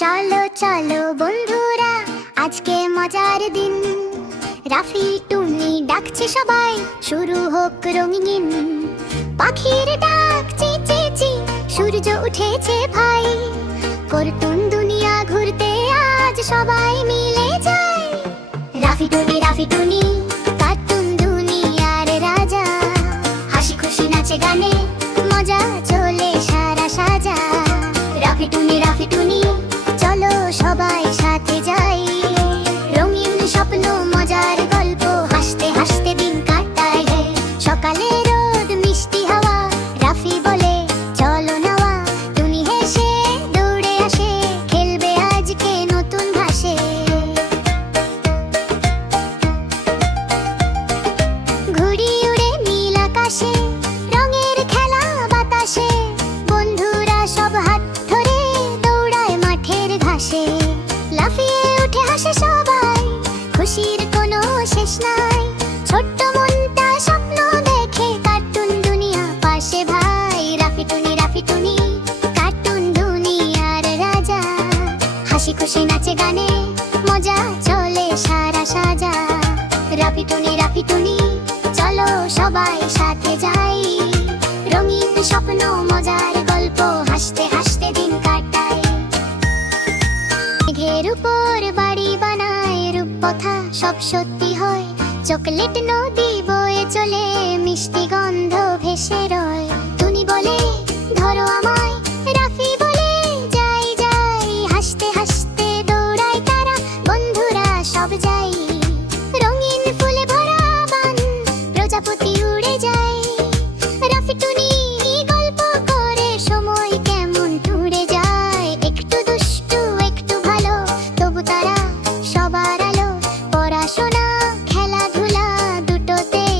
চলো চলো বন্ধুরা, আজকে মজার দিন। রাফি টুনি ডাকছে সবাই, শুরু হোক রঙিন। পাখির ডাক চি চি চি, সূর্য উঠেছে ভাই। কার্টুন দুনিয়া ঘুরতে আজ সবাই মিলে যায়। রাফি টুনি কার্টুন দুনিয়ার রাজা। হাসি খুশি নাচে গানে, মজা চলে সারা সাজা। রাফি টুনি চলো সবাই সাথে যাই। রঙিন স্বপ্ন মজার গল্প, হাসতে হাসতে দিন কাটায়। সকালে রোদ মিষ্টি হাওয়া, রাফি বলে চলো নাওয়া। টুনি হেসে দৌড়ে আসে, খেলবে আজকে নতুন ভাষে। ঘুড়ি উড়ে নীল আকাশে, রঙের খেলা বাতাসে। বন্ধুরা সব হাত ধরে দৌড়ায় মাঠের ঘাসে। লাফিয়ে উঠে হাসে সবাই, খুশির কোনো শেষ নাই। ছোট্ট মনটা স্বপ্ন দেখে, কার্টুন দুনিয়া পাশে ভাই। রাফি টুনি কার্টুন দুনিয়ার রাজা। হাসি খুশি নাচে গানে, মজা চলে সারা সাজা। রাফি টুনি চলো সবাই সাথে যাই। রঙিন স্বপ্ন মজার গল্প, হাসতে হাসতে দিন কাটায়। মেঘের উপর বাড়ি বানায়, রূপকথা সব সত্যি হয়। চকলেট নদী বয়ে চলে, মিষ্টি গন্ধ ভেসে রয়। টুনি বলে ধরো আমায়, রাফি বলে যাই যাই। হাসতে হাসতে দৌড়ায় তারা, বন্ধুরা সব যাই। রঙিন ফুলে ভরা বান, প্রজাপতি উড়ে যায়। রাফি টুনি গল্প করে, সময় কেমন টুরে যায়। একটু দুষ্টু একটু ভালো, তবু তারা সবার আলো। পড়াশোনা খেলাধুলা দুটোতেই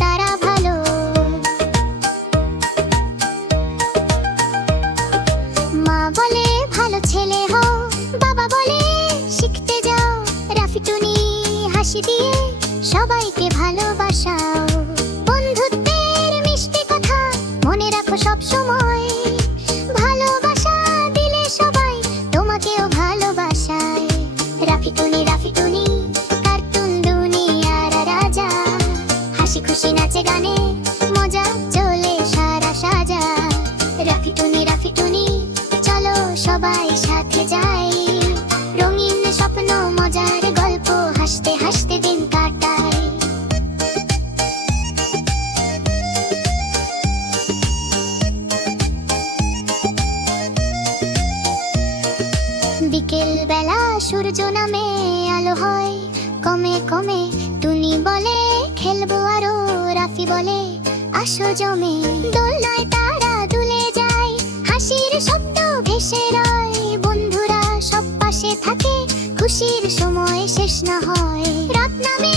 তারা ভালো। মা বলে ভালো ছেলে হও, বাবা বলে শিখতে যাও। রাফি টুনি হাসি দিয়ে সবাইকে ভালোবাসাও। বন্ধুত্বের মিষ্টি কথা মনে রাখো সব সময়। ভালোবাসা দিলে সবাই তোমাকেও ভালোবাসায়। রাফি টুনি কার্টুন দুনিয়ার রাজা। হাসি খুশি নাচে গানে, মজা চলে সারা সাজা। রাফি টুনি চলো সবাই সাথে যাই। রঙিন স্বপ্ন মজার গল্প, হাসতে হাসতে দিন কাটায়। বিকেল বেলা সূর্য নামে, আলো হয় কমে কমে। টুনি বলে খেলবো আরো, রাফি বলে আসো জমে। দোলনায় তারা দুলে যায়, হাসির শব্দ ভেসে রয়। বন্ধুরা সব পাশে থাকে, খুশির সময় শেষ না হয়। রাত নামে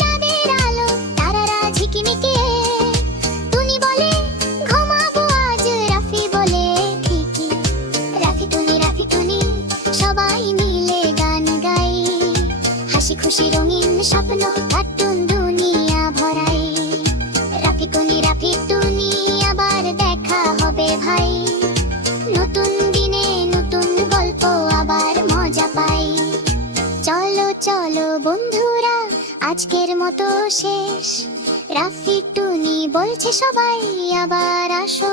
চাঁদের আলো, তারারা ঝিকিমিকি। টুনি বলে ঘুমাবো আজ, রাফি বলে ঠিকই। রাফি টুনি সবাই মিলে গান গাই। হাসি খুশি রঙিন স্বপ্ন, কার্টুন দুনিয়া ভরাই। রাফি টুনি আবার দেখা হবে ভাই। নতুন দিনে নতুন গল্প, আবার মজা পাই। চলো চলো বন্ধুরা, আজকের মতো শেষ। রাফি টুনি বলছে সবাই আবার আসো